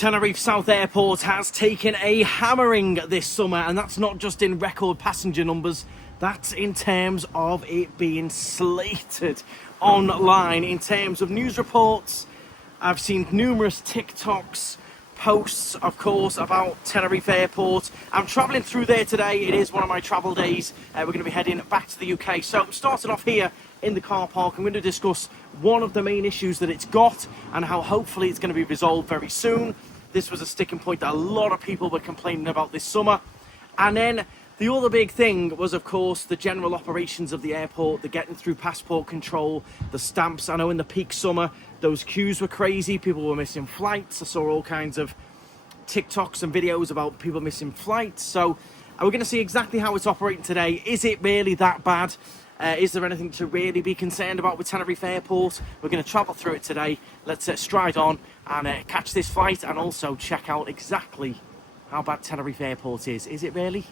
Tenerife South Airport has taken a hammering this summer, and that's not just in record passenger numbers, that's in terms of it being slated online. In terms of news reports, I've seen numerous TikToks, posts, of course, about Tenerife Airport. I'm travelling through there today. It is one of my travel days. We're going to be heading back to the UK. So starting off here in the car park, I'm going to discuss one of the main issues that it's got and how hopefully it's going to be resolved very soon. This was a sticking point that a lot of people were complaining about this summer. And then the other big thing was, of course, the general operations of the airport, the getting through passport control, the stamps. I know in the peak summer, those queues were crazy. People were missing flights. I saw all kinds of TikToks and videos about people missing flights. So we're going to see exactly how it's operating today. Is it really that bad? Is there anything to really be concerned about with Tenerife Airport? We're going to travel through it today. Let's stride on and catch this flight, and also check out exactly how bad Tenerife Airport is. Is it really?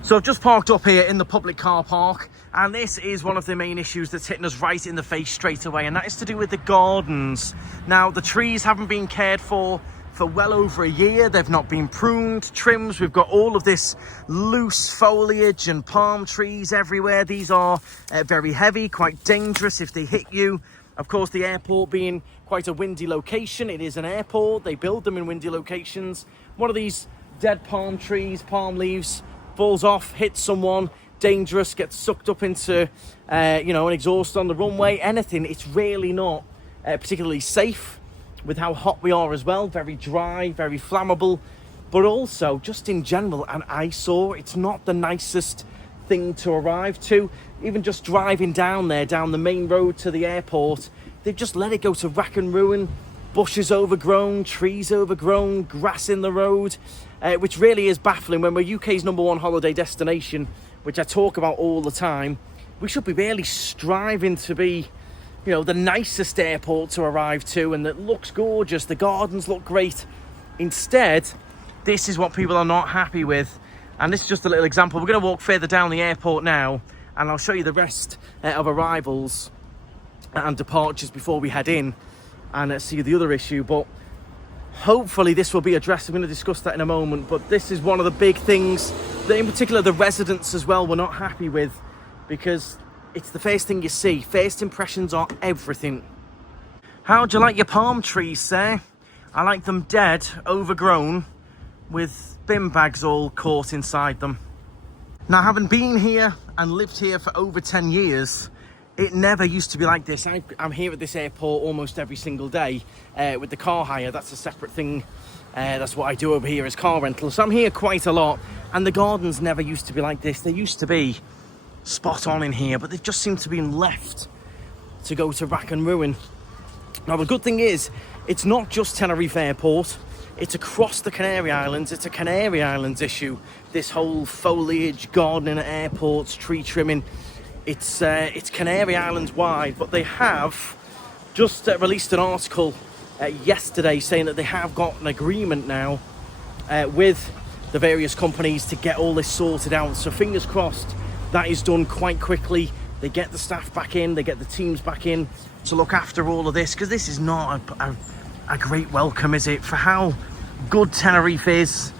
So I've just parked up here in the public car park, and this is one of the main issues that's hitting us right in the face straight away, and that is to do with the gardens. Now, the trees haven't been cared for well over a year. They've not been pruned, trimmed. We've got all of this loose foliage and palm trees everywhere. These are very heavy, quite dangerous if they hit you. Of course, the airport being quite a windy location, it is an airport. They build them in windy locations. One of these dead palm trees, palm leaves, falls off, hits someone, dangerous, gets sucked up into, an exhaust on the runway, anything. It's really not particularly safe with how hot we are as well. Very dry, very flammable, but also just in general an eyesore. It's not the nicest thing to arrive to. Even just driving down there, down the main road to the airport, they've just let it go to rack and ruin. Bushes overgrown, trees overgrown, grass in the road, which really is baffling. When we're UK's #1 holiday destination, which I talk about all the time, we should be really striving to be, the nicest airport to arrive to, and that looks gorgeous. The gardens look great. Instead, this is what people are not happy with. And this is just a little example. We're going to walk further down the airport now, and I'll show you the rest of arrivals and departures before we head in and see the other issue. But hopefully this will be addressed. I'm going to discuss that in a moment. But this is one of the big things that in particular the residents as well were not happy with, because it's the first thing you see. First impressions are everything. How do you like your palm trees, sir? I like them dead, overgrown, with bin bags all caught inside them. Now, having been here and lived here for over 10 years, it never used to be like this. I'm here at this airport almost every single day with the car hire. That's a separate thing. That's what I do over here, is car rental. So I'm here quite a lot, and the gardens never used to be like this. They used to be spot on in here, but they've just seemed to be left to go to rack and ruin. Now, the good thing is, it's not just Tenerife Airport. It's across the Canary Islands. It's a Canary Islands issue. This whole foliage, gardening at airports, tree trimming. It's Canary Islands wide, but they have just released an article yesterday saying that they have got an agreement now with the various companies to get all this sorted out. So fingers crossed that is done quite quickly. They get the staff back in, they get the teams back in to look after all of this, because this is not a great welcome, is it? For how good Tenerife is,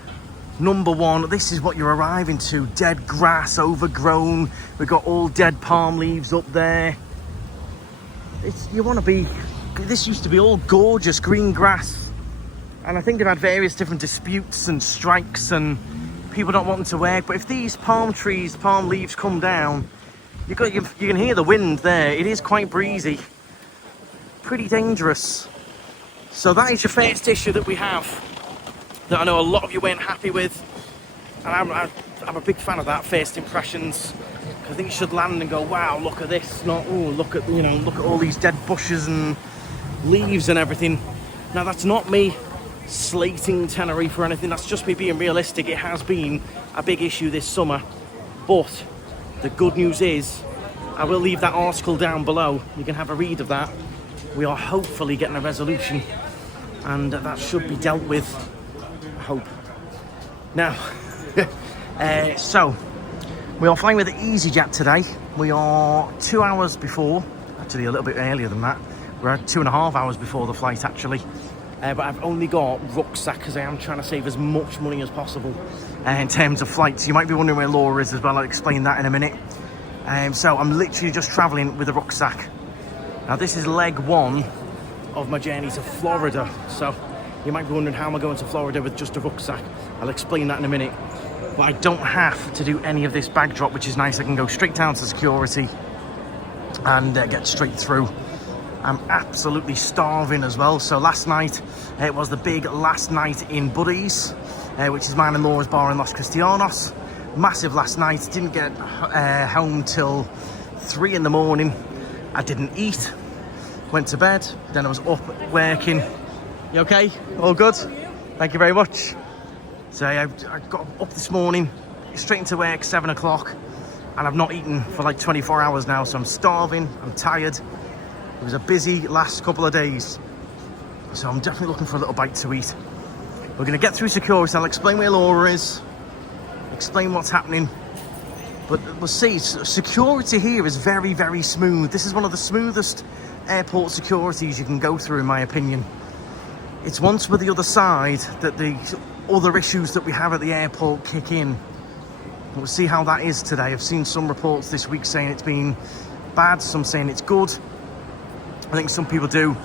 #1, this is what you're arriving to. Dead grass, overgrown. We've got all dead palm leaves up there. This used to be all gorgeous green grass. And I think they've had various different disputes and strikes and people not wanting to work. But if these palm trees, palm leaves come down, you can hear the wind there. It is quite breezy. Pretty dangerous. So that is your first issue that we have, that I know a lot of you weren't happy with, and I'm a big fan of that, first impressions. I think you should land and go, wow, look at this, not, oh, look at all these dead bushes and leaves and everything. Now, that's not me slating Tenerife or anything, that's just me being realistic. It has been a big issue this summer, but the good news is, I will leave that article down below. You can have a read of that. We are hopefully getting a resolution, and that should be dealt with, I hope. Now, so we are flying with EasyJet today. We are 2 hours before, actually a little bit earlier than that. We're 2.5 hours before the flight, actually. but I've only got rucksack because I am trying to save as much money as possible in terms of flights. You might be wondering where Laura is as well. I'll explain that in a minute. So I'm literally just traveling with a rucksack. Now this is leg one of my journey to Florida. So you might be wondering, how am I going to Florida with just a rucksack? I'll explain that in a minute. But I don't have to do any of this bag drop, which is nice. I can go straight down to security and get straight through. I'm absolutely starving as well. So last night, it was the big last night in Buddy's, which is mine and Laura's bar in Los Cristianos. Massive last night. Didn't get home till 3 in the morning. I didn't eat. Went to bed. Then I was up working. You okay? All good? Thank you very much. So I got up this morning, straight into work, 7 o'clock. And I've not eaten for like 24 hours now. So I'm starving. I'm tired. It was a busy last couple of days, so I'm definitely looking for a little bite to eat. We're going to get through security. I'll explain where Laura is, explain what's happening, but we'll see. Security here is very, very smooth. This is one of the smoothest airport securities you can go through, in my opinion. It's once we're the other side that the other issues that we have at the airport kick in. We'll see how that is today. I've seen some reports this week saying it's been bad, some saying it's good. I think some people do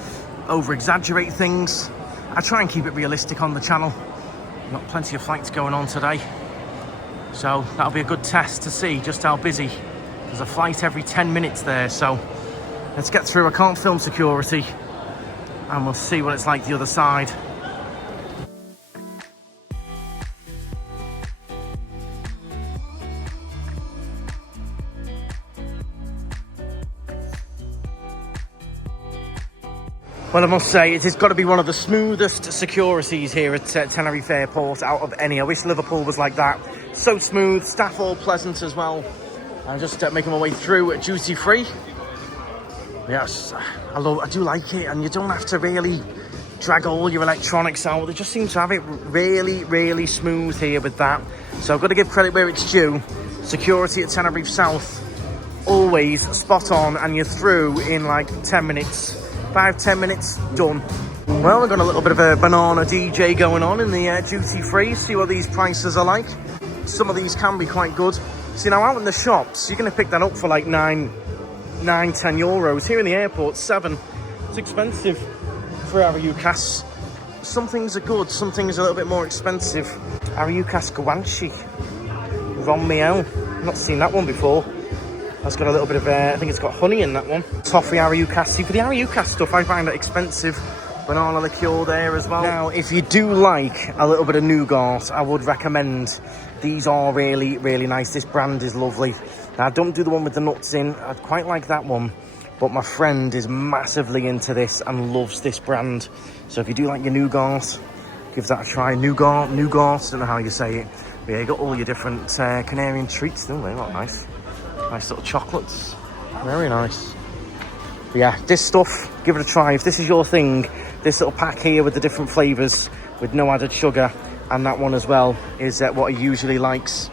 over-exaggerate things. I try and keep it realistic on the channel. We've got plenty of flights going on today, so that'll be a good test to see just how busy. There's a flight every 10 minutes there, so let's get through. I can't film security, and we'll see what it's like the other side. Well, I must say, it has got to be one of the smoothest securities here at Tenerife Airport out of any. I wish Liverpool was like that. So smooth, staff all pleasant as well. I'm just making my way through duty free. Yes, I do like it, and you don't have to really drag all your electronics out. They just seem to have it really, really smooth here with that. So I've got to give credit where it's due. Security at Tenerife South, always spot on, and you're through in like 10 minutes. 5-10 minutes, done. Well, we've got a little bit of a banana DJ going on in the duty free. See what these prices are like. Some of these can be quite good. See, now out in the shops, you're going to pick that up for like 10 euros. Here in the airport, 7. It's expensive for Ariukas. Some things are good, some things are a little bit more expensive. Ariukas Guanchi, Romeo. I've not seen that one before. That's got a little bit of, I think it's got honey in that one. Toffee Ariukas. See, for the Ariukas stuff, I find it expensive. Banana liqueur there as well. Now, if you do like a little bit of nougat, I would recommend. These are really, really nice. This brand is lovely. Now, I don't do the one with the nuts in. I'd quite like that one. But my friend is massively into this and loves this brand. So if you do like your nougat, give that a try. Nougat, I don't know how you say it. But yeah, you got all your different Canarian treats. Don't they? Not nice. Nice little chocolates. Very nice. But yeah, this stuff, give it a try. If this is your thing, this little pack here with the different flavours with no added sugar, and that one as well, is what he usually likes.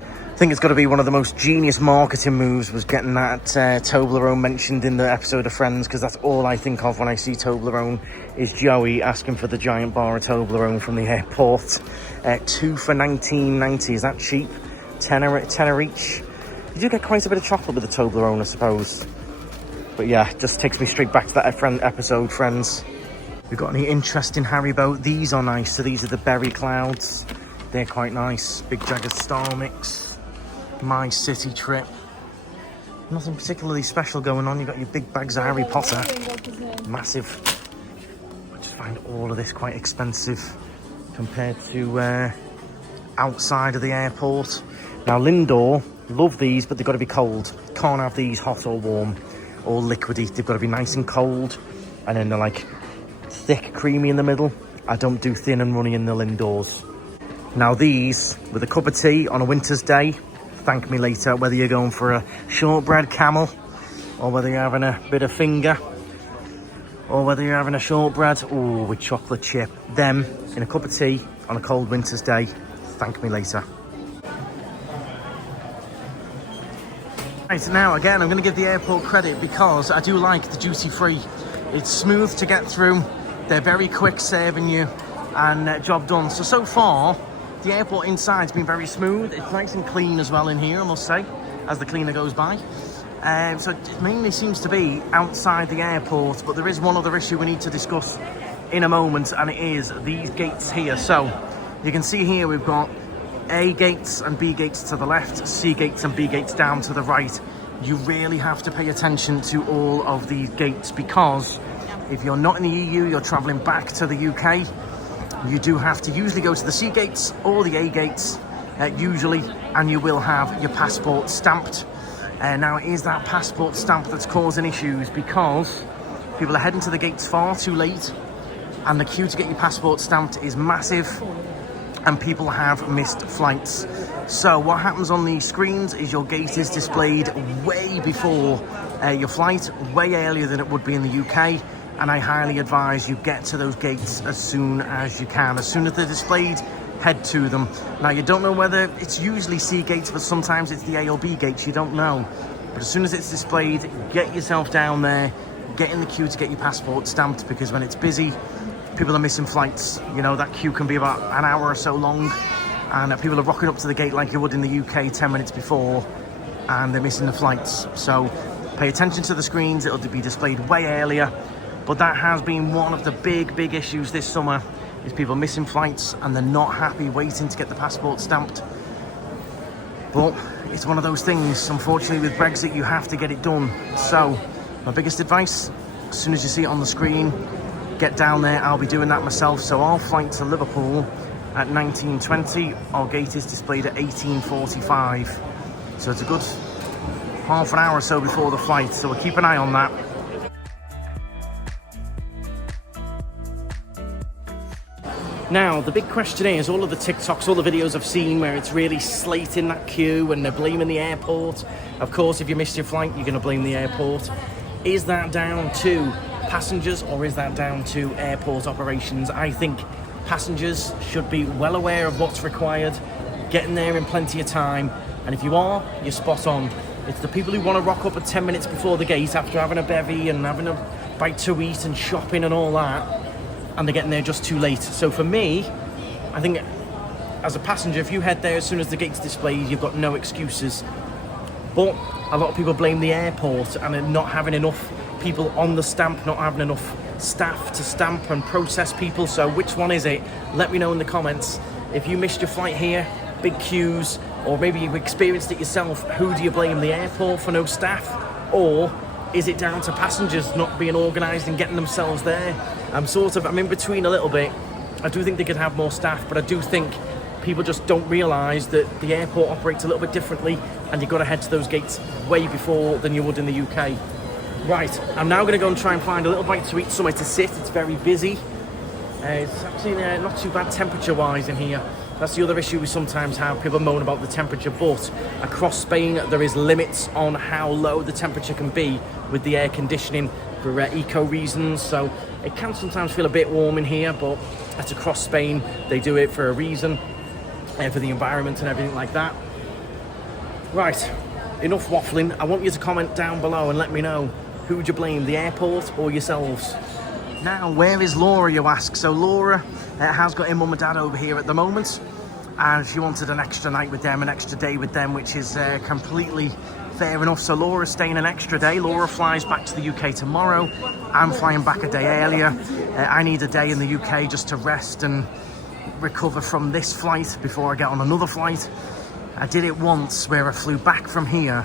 I think it's got to be one of the most genius marketing moves was getting that Toblerone mentioned in the episode of Friends, because that's all I think of when I see Toblerone is Joey asking for the giant bar of Toblerone from the airport. 2 for $19.90. Is that cheap? Tenner each. You do get quite a bit of chocolate with the Toblerone, I suppose. But yeah, just takes me straight back to that episode, Friends. We've got any interesting Haribo. These are nice. So these are the berry clouds. They're quite nice. Big Jagger Star Mix. My City Trip. Nothing particularly special going on. You've got your big bags of Harry Potter. Massive. I just find all of this quite expensive compared to outside of the airport. Now, Lindor, love these, but they've got to be cold. Can't have these hot or warm or liquidy. They've got to be nice and cold. And then they're like thick, creamy in the middle. I don't do thin and runny in the Lindors. Now these, with a cup of tea on a winter's day, thank me later, whether you're going for a shortbread camel, or whether you're having a bit of finger, or whether you're having a shortbread, ooh, with chocolate chip. Them, in a cup of tea on a cold winter's day, thank me later. Right, now again, I'm going to give the airport credit because I do like the duty free. It's smooth to get through. They're very quick serving you and job done. So far, the airport inside's been very smooth. It's nice and clean as well in here, I must say, as the cleaner goes by. So it mainly seems to be outside the airport, but there is one other issue we need to discuss in a moment, and it is these gates here. So you can see here we've got A gates and B gates to the left, C gates and B gates down to the right. You really have to pay attention to all of these gates, because if you're not in the EU, you're travelling back to the UK, you do have to usually go to the C gates or the A gates, usually, and you will have your passport stamped. Now, it is that passport stamp that's causing issues, because people are heading to the gates far too late, and the queue to get your passport stamped is massive, and people have missed flights. So what happens on these screens is your gate is displayed way before your flight, way earlier than it would be in the UK, and I highly advise you get to those gates as soon as you can. As soon as they're displayed, head to them. Now, you don't know whether it's usually C gates, but sometimes it's the A or B gates, you don't know. But as soon as it's displayed, get yourself down there, get in the queue to get your passport stamped, because when it's busy, people are missing flights. You know, that queue can be about an hour or so long, and people are rocking up to the gate like you would in the UK 10 minutes before, and they're missing the flights. So pay attention to the screens, it'll be displayed way earlier. But that has been one of the big issues this summer, is people missing flights and they're not happy waiting to get the passport stamped. But it's one of those things, unfortunately, with Brexit, you have to get it done. So my biggest advice, as soon as you see it on the screen, get down there. I'll be doing that myself. So our flight to Liverpool at 19:20, our gate is displayed at 18:45. So it's a good half an hour or so before the flight, so we'll keep an eye on that. Now, the big question is, all of the TikToks, all the videos I've seen where it's really slating that queue and they're blaming the airport. Of course, if you missed your flight, you're going to blame the airport. Is that down to passengers, or is that down to airport operations? I think passengers should be well aware of what's required, getting there in plenty of time, and if you are, you're spot on. It's the people who want to rock up at 10 minutes before the gate after having a bevy and having a bite to eat and shopping and all that, and they're getting there just too late. So for me, I think as a passenger, if you head there as soon as the gate's displayed, you've got no excuses. But a lot of people blame the airport and not having enough people on the stamp, not having enough staff to stamp and process people. So which one is it? Let me know in the comments. If you missed your flight here, big queues, or maybe you've experienced it yourself, who do you blame? The airport for no staff, or is it down to passengers not being organised and getting themselves there? I'm in between a little bit. I do think they could have more staff, but I do think people just don't realise that the airport operates a little bit differently, and you've got to head to those gates way before than you would in the UK. Right, I'm now going to go and try and find a little bite to eat, somewhere to sit. It's very busy. It's actually not too bad temperature-wise in here. That's the other issue we sometimes have. People moan about the temperature, but across Spain there is limits on how low the temperature can be with the air conditioning for eco reasons. So it can sometimes feel a bit warm in here, but that's across Spain. They do it for a reason, for the environment and everything like that. Right, enough waffling. I want you to comment down below and let me know, who would you blame, the airport or yourselves? Now, where is Laura, you ask? So Laura has got her mum and dad over here at the moment, and she wanted an extra night with them, an extra day with them, which is completely fair enough. So Laura's staying an extra day. Laura flies back to the UK tomorrow. I'm flying back a day earlier. I need a day in the UK just to rest and recover from this flight before I get on another flight. I did it once where I flew back from here,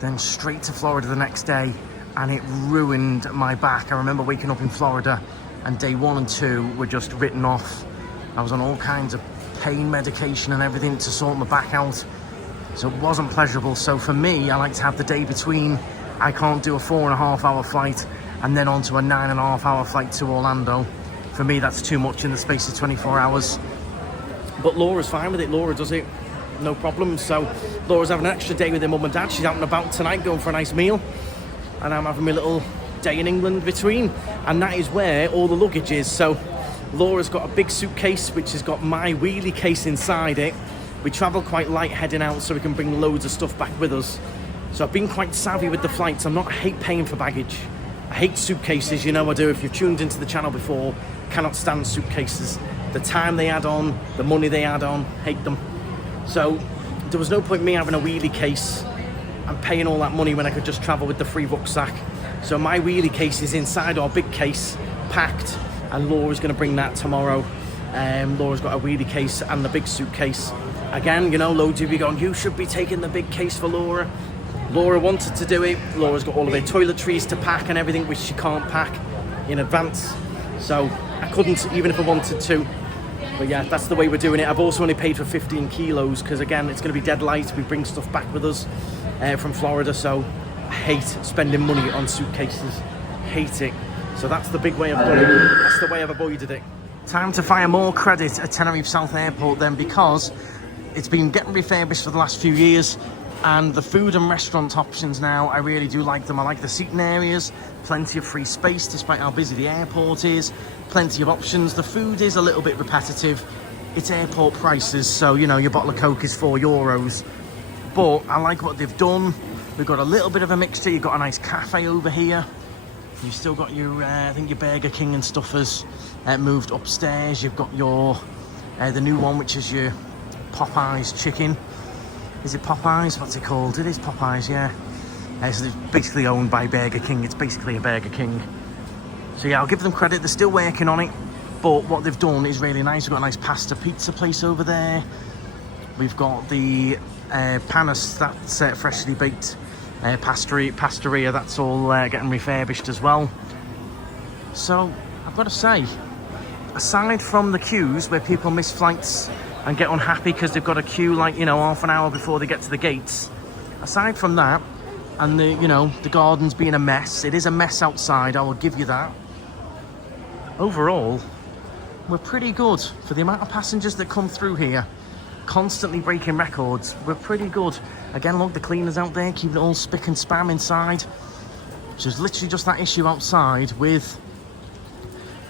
then straight to Florida the next day, and it ruined my back. I remember waking up in Florida and day 1 and 2 were just written off. I was on all kinds of pain medication and everything to sort my back out, so it wasn't pleasurable. So for me, I like to have the day between. I can't do a 4.5 hour flight and then on to a 9.5 hour flight to Orlando. For me, that's too much in the space of 24 hours. But Laura's fine with it. Laura does it, no problem. So Laura's having an extra day with her mum and dad. She's out and about tonight going for a nice meal, and I'm having my little day in England between, and that is where all the luggage is. So Laura's got a big suitcase which has got my wheelie case inside it. We travel quite light heading out, so we can bring loads of stuff back with us. So I've been quite savvy with the flights. I hate paying for baggage. I hate suitcases, you know I do. If you've tuned into the channel before, cannot stand suitcases. The time they add on, the money they add on, hate them. So there was no point me having a wheelie case and paying all that money when I could just travel with the free rucksack. So my wheelie case is inside our big case, packed, and Laura's going to bring that tomorrow. Laura's got a wheelie case and the big suitcase. Again, you know, loads of you going, you should be taking the big case for Laura. Laura wanted to do it. Laura's got all of her toiletries to pack and everything, which she can't pack in advance. So I couldn't, even if I wanted to. But yeah, that's the way we're doing it. I've also only paid for 15 kilos because, again, it's going to be dead light. We bring stuff back with us from Florida, so I hate spending money on suitcases. Hate it. So that's the big way I've done it. That's the way I've avoided it. Time to fire more credit at Tenerife South Airport then, because it's been getting refurbished for the last few years, and the food and restaurant options now, I really do like them. I like the seating areas, plenty of free space despite how busy the airport is, plenty of options. The food is a little bit repetitive. It's airport prices, so you know, your bottle of Coke is €4. But I like what they've done. We've got a little bit of a mixture. You've got a nice cafe over here. You've still got your, I think your Burger King and stuffers moved upstairs. You've got your, the new one, which is your Popeyes chicken. Is it Popeyes? What's it called? It is Popeyes, yeah. So it's basically owned by Burger King. It's basically a Burger King. So yeah, I'll give them credit. They're still working on it. But what they've done is really nice. We've got a nice pasta pizza place over there. We've got the Panis, that's freshly baked pasteria. That's all getting refurbished as well. So I've got to say, aside from the queues where people miss flights and get unhappy because they've got a queue, like, you know, half an hour before they get to the gates, aside from that, and the, you know, the gardens being a mess, it is a mess outside, I will give you that. Overall, we're pretty good for the amount of passengers that come through here, constantly breaking records. We're pretty good. Again, look, the cleaners out there keeping it all spick and spam inside. So there's literally just that issue outside with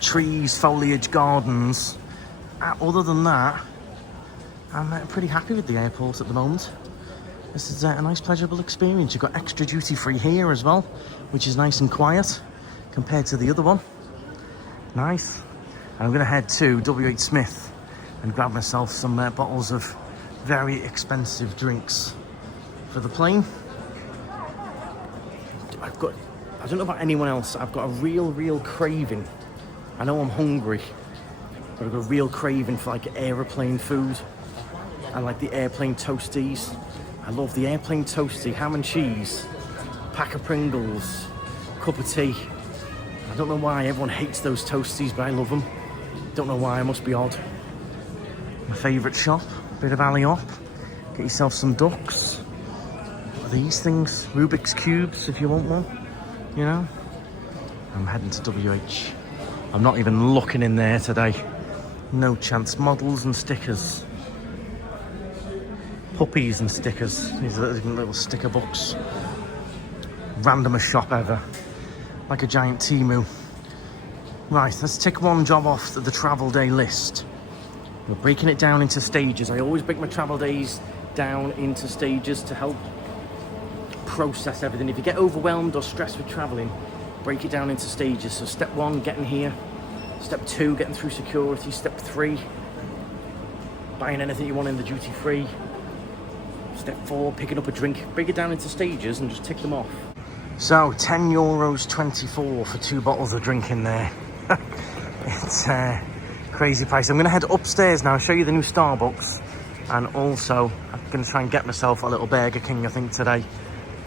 trees, foliage, gardens. Other than that, I'm pretty happy with the airport at the moment. This is a nice, pleasurable experience. You've got extra duty free here as well, which is nice and quiet compared to the other one. Nice. And I'm going to head to WH Smith and grab myself some bottles of very expensive drinks for the plane. I don't know about anyone else, I've got a real craving. I know I'm hungry, but I've got a real craving for like aeroplane food. I like the airplane toasties. I love the airplane toasty, ham and cheese, pack of Pringles, cup of tea. I don't know why everyone hates those toasties, but I love them. Don't know why, I must be odd. My favourite shop, bit of alley up. Get yourself some ducks. What are these things? Rubik's Cubes, if you want one, you know. I'm heading to WH. I'm not even looking in there today. No chance. Models and stickers. Puppies and stickers. These are little sticker books. Randomest shop ever. Like a giant Temu. Right, let's tick one job off the travel day list. We're breaking it down into stages. I always break my travel days down into stages to help process everything. If you get overwhelmed or stressed with traveling, break it down into stages. So step 1, getting here. Step 2, getting through security. Step 3, buying anything you want in the duty free. Step 4, picking up a drink. Break it down into stages and just tick them off. So €10.24 for 2 bottles of drink in there. It's crazy price. I'm going to head upstairs now, show you the new Starbucks, and also I'm going to try and get myself a little Burger King, I think, today.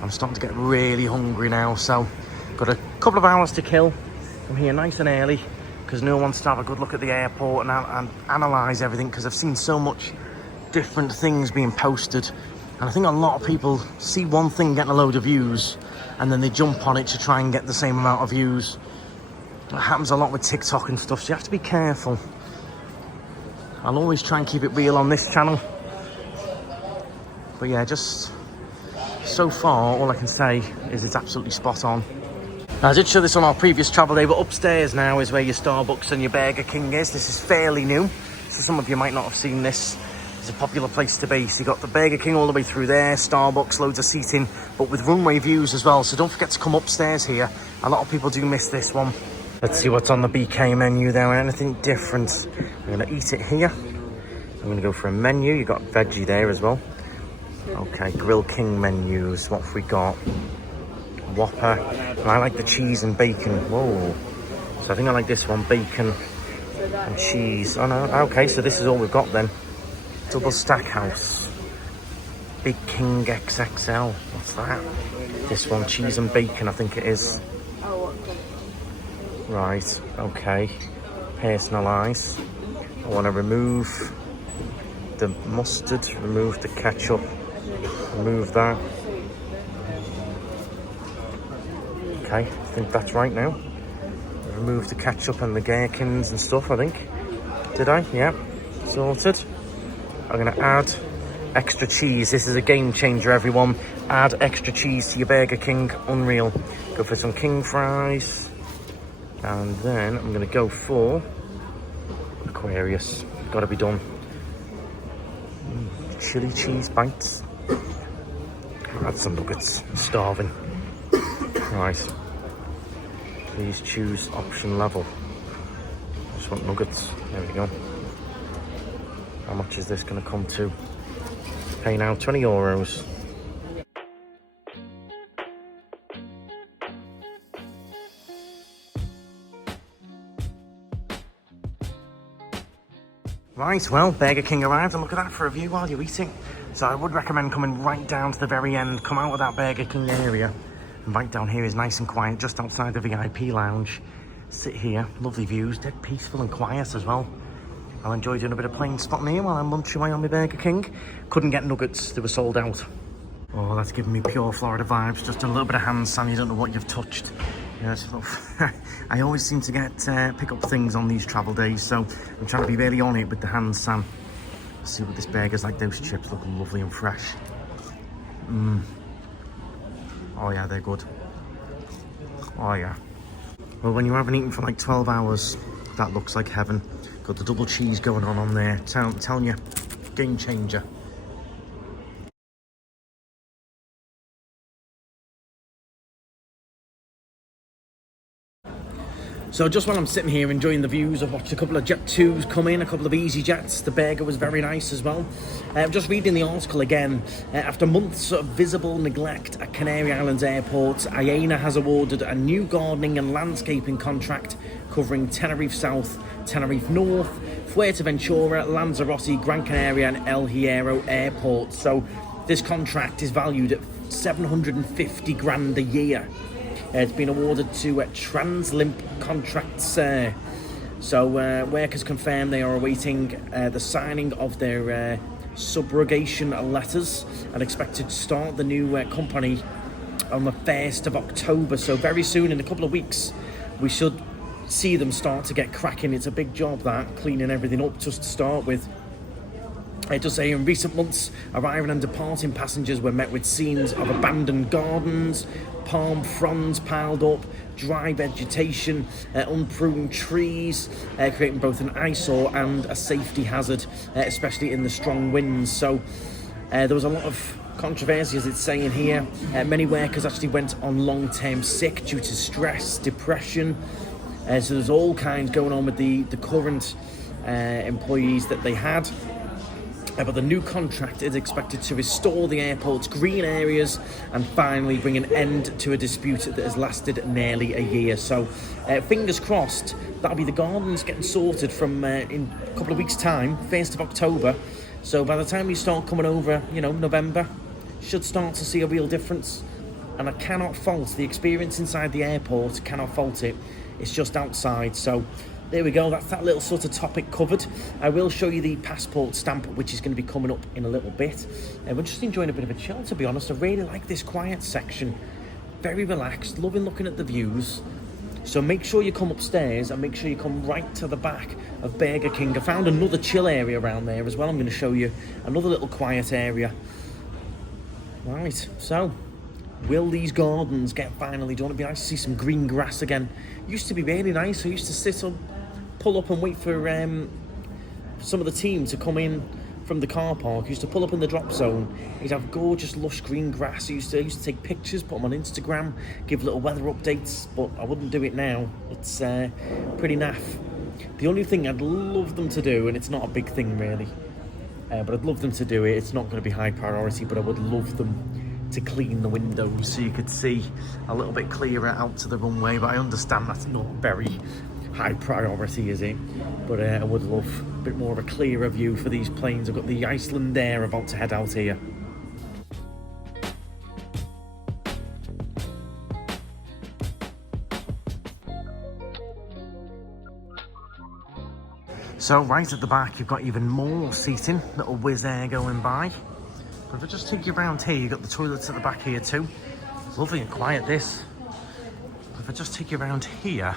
I'm starting to get really hungry now, so got a couple of hours to kill. I'm here nice and early because no one wants to have a good look at the airport and analyse everything, because I've seen so much different things being posted, and I think a lot of people see one thing getting a load of views and then they jump on it to try and get the same amount of views. That happens a lot with TikTok and stuff, so you have to be careful. I'll always try and keep it real on this channel. But yeah, just so far, all I can say is it's absolutely spot on. Now, I did show this on our previous travel day, but upstairs now is where your Starbucks and your Burger King is. This is fairly new, so some of you might not have seen this. It's a popular place to be. So you got the Burger King all the way through there, Starbucks, loads of seating, but with runway views as well. So don't forget to come upstairs here. A lot of people do miss this one. Let's see what's on the BK menu there. Anything different? I'm going to eat it here. I'm going to go for a menu. You got veggie there as well. Okay, Grill King menus. What have we got? Whopper. I like the cheese and bacon. Whoa. So I think I like this one. Bacon and cheese. Oh no. Okay, so this is all we've got then. Double stack house. Big King XXL. What's that? This one, cheese and bacon, I think it is. Right, okay. Personalise. I want to remove the mustard, remove the ketchup, remove that. Okay, I think that's right now. Remove the ketchup and the gherkins and stuff, I think. Did I? Yeah. Sorted. I'm going to add extra cheese. This is a game changer, everyone. Add extra cheese to your Burger King. Unreal. Go for some king fries. And then I'm going to go for Aquarius. Got to be done. Chili cheese bites. Add some nuggets. I'm starving. Right. Please choose option level. I just want nuggets. There we go. How much is this going to come to? Pay now €20. Right, well, Burger King arrived, and look at that for a view while you're eating. So I would recommend coming right down to the very end, come out of that Burger King area, and right down here is nice and quiet, just outside the VIP lounge. Sit here, lovely views, dead peaceful and quiet as well. I'll enjoy doing a bit of playing spotting here while I'm munching away on my Burger King. Couldn't get nuggets, they were sold out. Oh, that's giving me pure Florida vibes, just a little bit of hand sand, you don't know what you've touched. Yes, I always seem to get pick up things on these travel days, so I'm trying to be really on it with the hand sand. Let's see what this burger's like. Those chips look lovely and fresh. Oh yeah, they're good. Oh yeah. Well, when you haven't eaten for like 12 hours, that looks like heaven. Got the double cheese going on there. Telling you, game changer. So just while I'm sitting here enjoying the views, I've watched a couple of Jet 2s come in, a couple of EasyJets. The burger was very nice as well. I'm just reading the article again. After months of visible neglect at Canary Islands Airport, AENA has awarded a new gardening and landscaping contract covering Tenerife South, Tenerife North, Fuerteventura, Lanzarote, Gran Canaria and El Hierro Airport. So this contract is valued at 750 grand a year. It's been awarded to Translimp Contracts. So workers confirmed they are awaiting the signing of their subrogation letters and expected to start the new company on the 1st of October. So very soon, in a couple of weeks, we should see them start to get cracking. It's a big job, that, cleaning everything up just to start with. It does say in recent months, arriving and departing passengers were met with scenes of abandoned gardens, palm fronds piled up, dry vegetation, unpruned trees, creating both an eyesore and a safety hazard, especially in the strong winds. So there was a lot of controversy, as it's saying here. Many workers actually went on long-term sick due to stress, depression. So there's all kinds going on with the current employees that they had. But the new contract is expected to restore the airport's green areas and finally bring an end to a dispute that has lasted nearly a year. So fingers crossed, that'll be the gardens getting sorted from in a couple of weeks' time, 1st of October. So by the time you start coming over, November, should start to see a real difference. And I cannot fault the experience inside the airport, cannot fault it. It's just outside. So there we go, that's that little sort of topic covered. I will show you the passport stamp, which is going to be coming up in a little bit. We're just enjoying a bit of a chill, to be honest. I really like this quiet section. Very relaxed, loving looking at the views. So make sure you come upstairs and make sure you come right to the back of Burger King. I found another chill area around there as well. I'm going to show you another little quiet area. Right, so will these gardens get finally done? It'd be nice to see some green grass again. Used to be really nice. I used to pull up and wait for some of the team to come in from the car park. I used to pull up in the drop zone. You'd have gorgeous lush green grass. I used to take pictures, put them on Instagram, give little weather updates, but I wouldn't do it now. It's pretty naff. The only thing I'd love them to do, and it's not a big thing really, but I'd love them to do it. It's not going to be high priority, but I would love them to clean the windows so you could see a little bit clearer out to the runway. But I understand that's not very high priority, is it? But I would love a bit more of a clearer view for these planes. I've got the Iceland Air about to head out here. So right at the back, you've got even more seating, little Wizz Air going by. But if I just take you around here, you've got the toilets at the back here too. It's lovely and quiet, this. But if I just take you around here,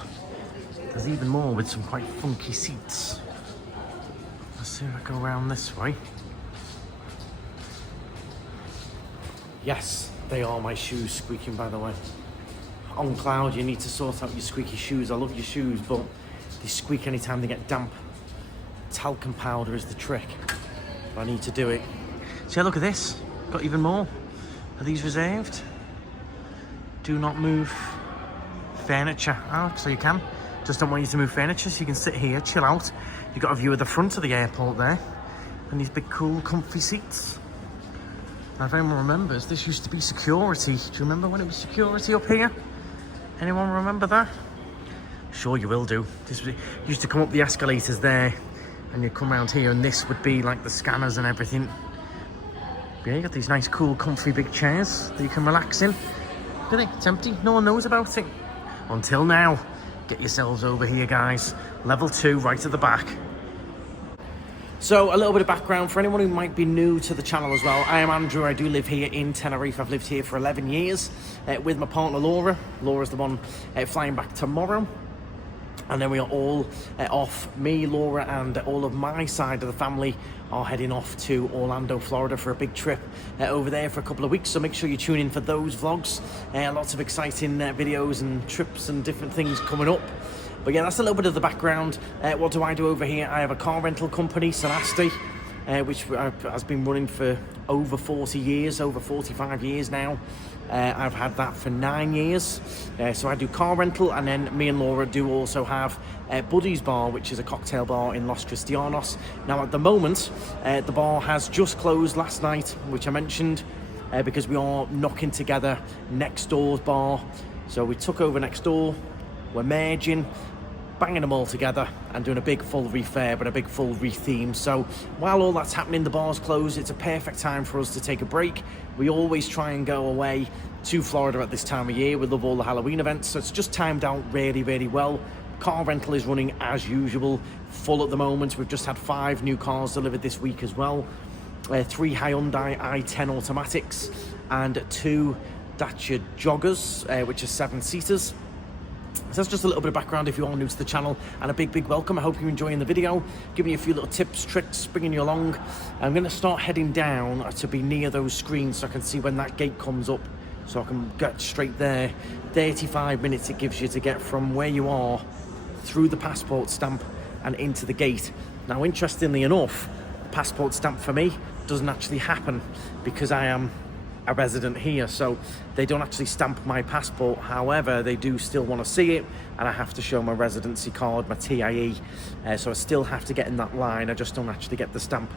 there's even more with some quite funky seats. Let's see if I go around this way. Yes, they are my shoes squeaking, by the way. On cloud, you need to sort out your squeaky shoes. I love your shoes, but they squeak anytime they get damp. Talcum powder is the trick. But I need to do it. See, look at this. Got even more. Are these reserved? Do not move furniture. Oh, so you can. Just don't want you to move furniture, so you can sit here, chill out. You've got a view of the front of the airport there. And these big, cool, comfy seats. Now, if anyone remembers, this used to be security. Do you remember when it was security up here? Anyone remember that? Sure you will do. This used to come up the escalators there, and you'd come around here, and this would be like the scanners and everything. But yeah, you got these nice, cool, comfy big chairs that you can relax in. Look at it, it's empty. No one knows about it. Until now. Get yourselves over here, guys. Level 2, right at the back. So, a little bit of background for anyone who might be new to the channel as well. I am Andrew. I do live here in Tenerife. I've lived here for 11 years with my partner, Laura. Laura's the one flying back tomorrow. And then we are all off. Me, Laura, and all of my side of the family are heading off to Orlando, Florida for a big trip over there for a couple of weeks. So make sure you tune in for those vlogs. Lots of exciting videos and trips and different things coming up. But yeah, that's a little bit of the background. What do I do over here? I have a car rental company, Sanasti, which has been running for over 40 years, over 45 years now. I've had that for 9 years. So I do car rental, and then me and Laura do also have Buddy's Bar, which is a cocktail bar in Los Cristianos. Now at the moment, the bar has just closed last night, which I mentioned, because we are knocking together next door's bar. So we took over next door, we're merging, banging them all together and doing a big full refurb and a big full retheme. So while all that's happening, the bar's closed, it's a perfect time for us to take a break. We always try and go away to Florida at this time of year. We love all the Halloween events, so it's just timed out really, really well. Car rental is running as usual, full at the moment. We've just had 5 new cars delivered this week as well. 3 Hyundai i10 automatics and 2 Dacia joggers, which are 7-seaters. So that's just a little bit of background if you are new to the channel, and a big welcome. I hope you're enjoying the video, giving you a few little tips, tricks, bringing you along. I'm going to start heading down to be near those screens so I can see when that gate comes up, so I can get straight there. 35 minutes it gives you to get from where you are through the passport stamp and into the gate. Now, interestingly enough, the passport stamp for me doesn't actually happen because I am a resident here, so they don't actually stamp my passport. However, they do still want to see it, and I have to show my residency card, my TIE, so I still have to get in that line. I just don't actually get the stamp,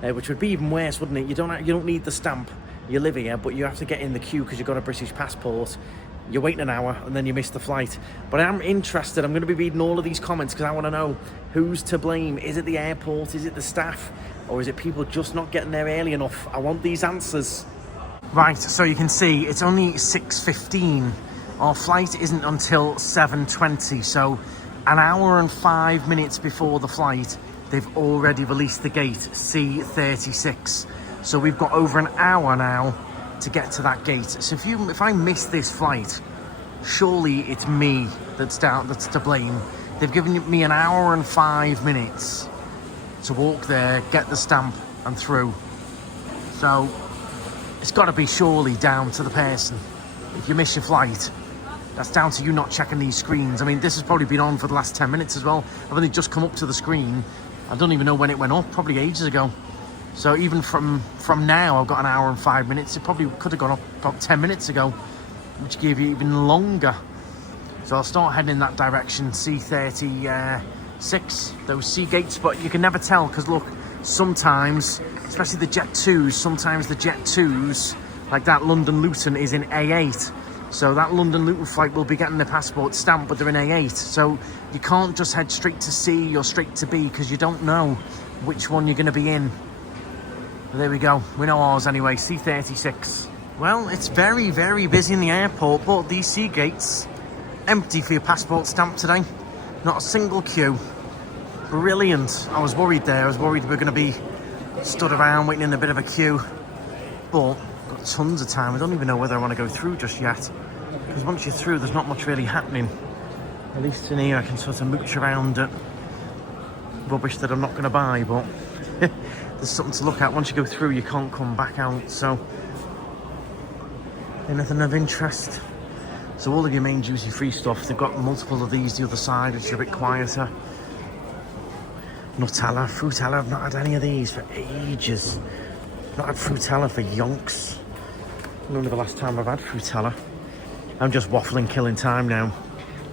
which would be even worse, wouldn't it? You don't need the stamp, you live here, but you have to get in the queue because you've got a British passport. You're waiting an hour and then you miss the flight. But I'm interested. I'm going to be reading all of these comments because I want to know who's to blame. Is it the airport? Is it the staff? Or is it people just not getting there early enough? I want these answers. Right, so you can see it's only 6:15. Our flight isn't until 7:20, so an hour and 5 minutes before the flight, they've already released the gate, C36. So we've got over an hour now to get to that gate. So if I miss this flight, surely it's me that's to blame. They've given me an hour and 5 minutes to walk there, get the stamp and through. So it's got to be surely down to the person. If you miss your flight, that's down to you not checking these screens. I mean, this has probably been on for the last 10 minutes as well. I've only just come up to the screen. I don't even know when it went up, probably ages ago. So even from now, I've got an hour and 5 minutes. It probably could have gone up about 10 minutes ago, which gave you even longer. So I'll start heading in that direction, C36, those sea gates. But you can never tell, because look, sometimes, especially the Jet 2s, sometimes the Jet 2s, like that London Luton, is in A8. So that London Luton flight will be getting the passport stamp, but they're in A8. So you can't just head straight to C or straight to B, because you don't know which one you're going to be in. But there we go. We know ours anyway, C36. Well, it's very, very busy in the airport, but these sea gates, empty for your passport stamp today. Not a single queue. Brilliant. I was worried there. I was worried we were going to be stood around waiting in a bit of a queue. But got tons of time. I don't even know whether I want to go through just yet, because once you're through, there's not much really happening. At least in here I can sort of mooch around at rubbish that I'm not going to buy, but there's something to look at. Once you go through, you can't come back out. So anything of interest. So all of your main duty-free stuff, they've got multiple of these the other side, which are a bit quieter. Nutella, Fruitella, I've not had any of these for ages. Not had Fruitella for yonks. I don't know the last time I've had Fruitella. I'm just waffling, killing time now.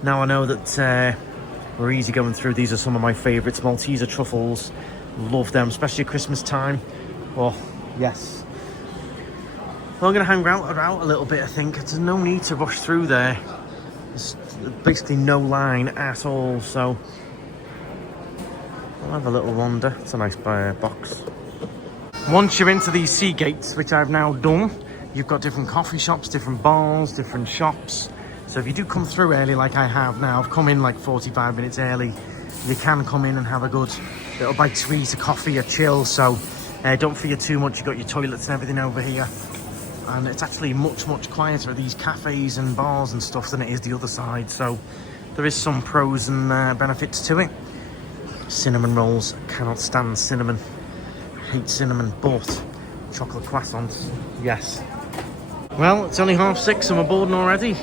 Now I know that we're easy going through. These are some of my favourites. Malteser truffles, love them, especially at Christmas time. Oh, yes. Well, I'm going to hang out a little bit, I think. There's no need to rush through there. There's basically no line at all, so I'll have a little wander. It's a nice box. Once you're into these sea gates, which I've now done, you've got different coffee shops, different bars, different shops. So if you do come through early like I have now, I've come in like 45 minutes early, you can come in and have a good little bite to eat, a coffee, a chill. So don't fear too much. You've got your toilets and everything over here. And it's actually much, much quieter at these cafes and bars and stuff than it is the other side. So there is some pros and benefits to it. Cinnamon rolls. I cannot stand cinnamon. I hate cinnamon, but chocolate croissants, yes. Well, it's only 6:30 and we're boarding already.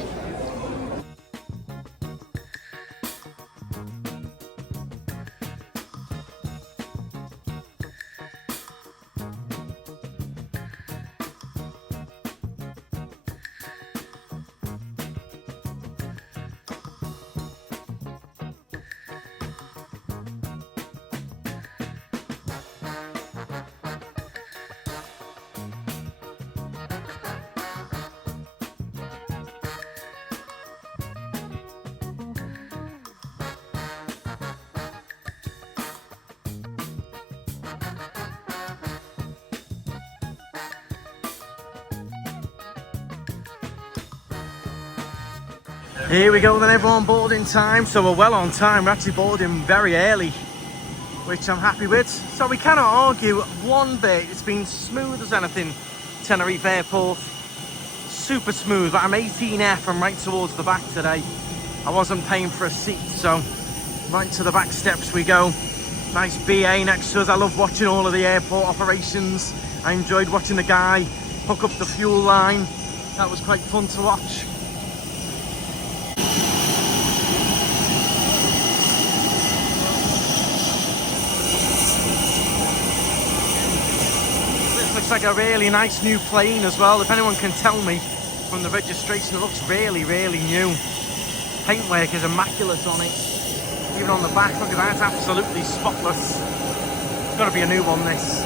Here we go then, everyone, boarding time. So we're well on time. We're actually boarding very early, which I'm happy with. So we cannot argue one bit. It's been smooth as anything, Tenerife Airport. Super smooth. But I'm 18F and right towards the back today. I wasn't paying for a seat, so right to the back steps we go. Nice BA next to us. I love watching all of the airport operations. I enjoyed watching the guy hook up the fuel line. That was quite fun to watch. Looks like a really nice new plane as well. If anyone can tell me from the registration, it looks really, really new. Paintwork is immaculate on it. Even on the back, look at that, it's absolutely spotless. It's got to be a new one, this.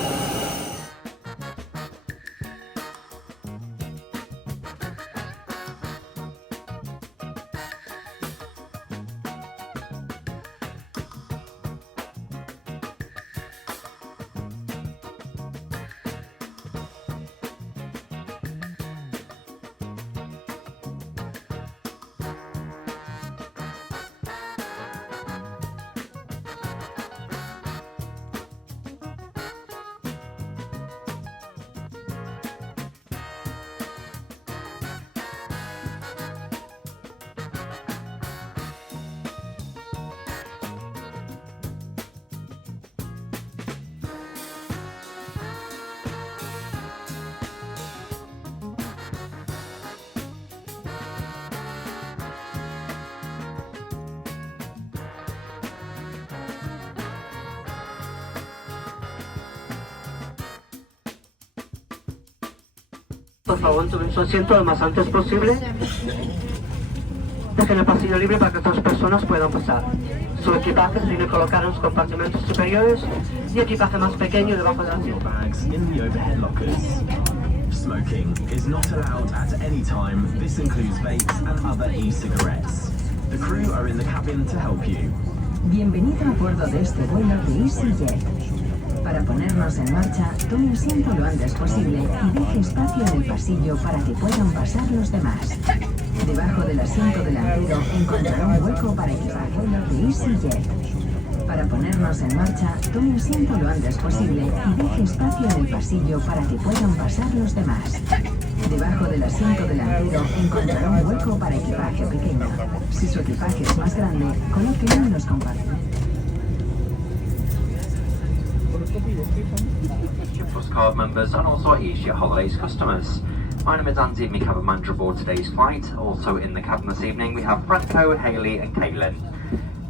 Por favor, tomen su asiento lo más antes posible. Dejen el pasillo libre para que otras personas puedan pasar. Su equipaje se tiene que colocar en los compartimentos superiores y equipaje más pequeño debajo del asiento. Bags in the overhead lockers. Smoking is not allowed at any time. This includes vapes and other e-cigarettes. The crew are in the cabin to help you. Bienvenido a bordo de este vuelo de EasyJet. Para ponernos en marcha, tome asiento lo antes posible y deje espacio en el pasillo para que puedan pasar los demás. Debajo del asiento delantero encontrará un hueco para equipar vuelo de EasyJet. Para ponernos en marcha, tome asiento lo antes posible y deje espacio en el pasillo para que puedan pasar los demás. Debajo del asiento delantero encontrará un hueco para equipaje pequeño. Si su equipaje es más grande, colóquelo en los compartimentos. Plus card members and also EasyJet Holidays customers. My name is Andy, my cabin manager aboard today's flight. Also in the cabin this evening we have Franco, Hayley and Kaylin.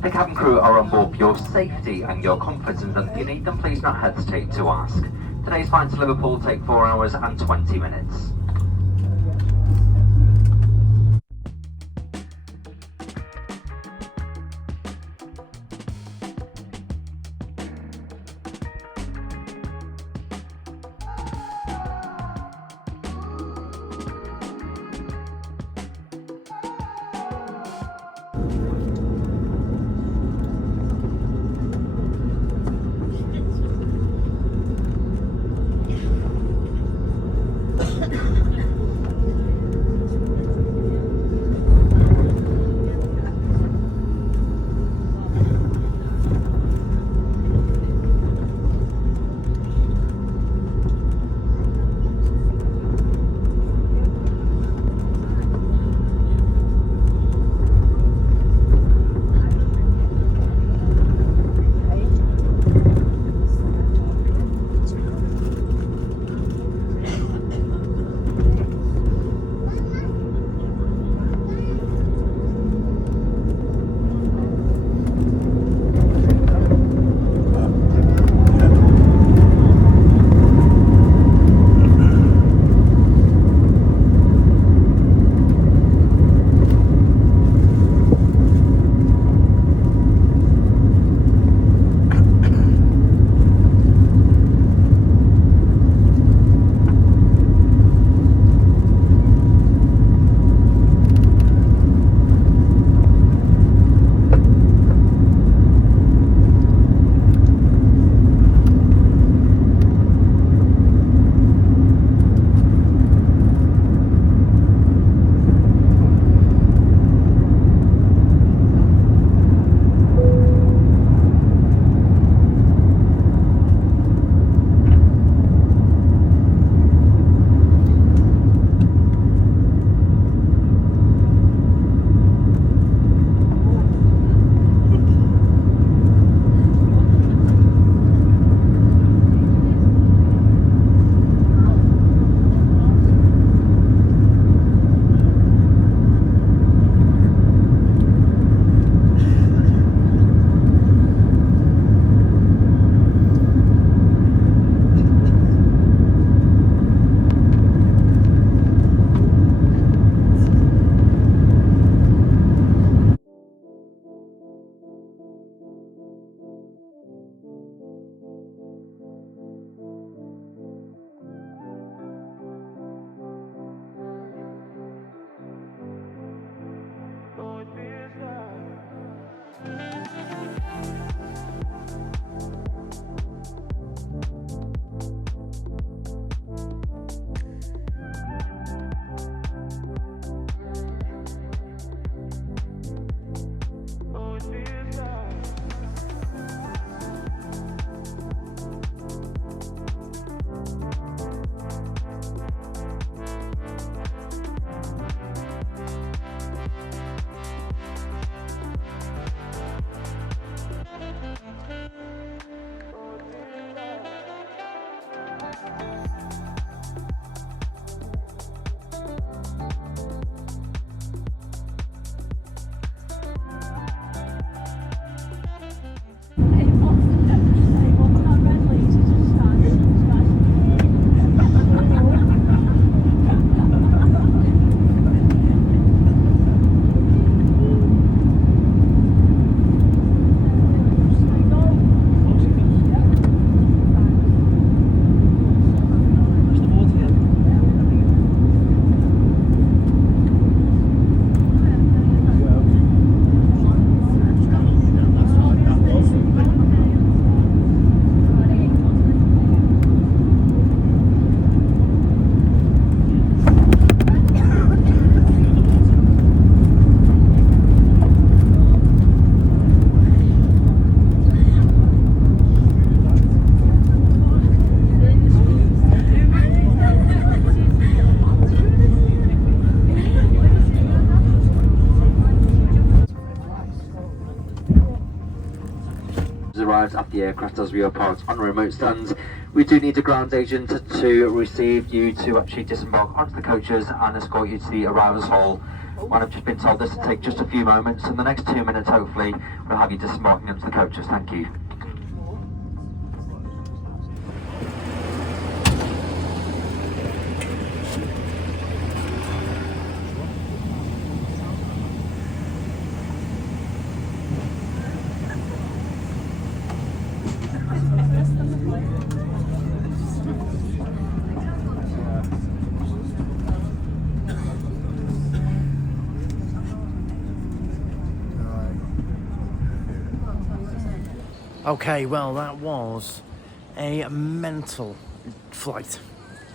The cabin crew are on board for your safety and your comfort, and if you need them, please not hesitate to ask. Today's flight to Liverpool will take 4 hours and 20 minutes. moment after the aircraft does reapproach on remote stands. We do need a ground agent to receive you to actually disembark onto the coaches and escort you to the arrivals hall. When I've just been told this will take just a few moments. In the next 2 minutes, hopefully, we'll have you disembarking into the coaches. Thank you. Okay, well, that was a mental flight.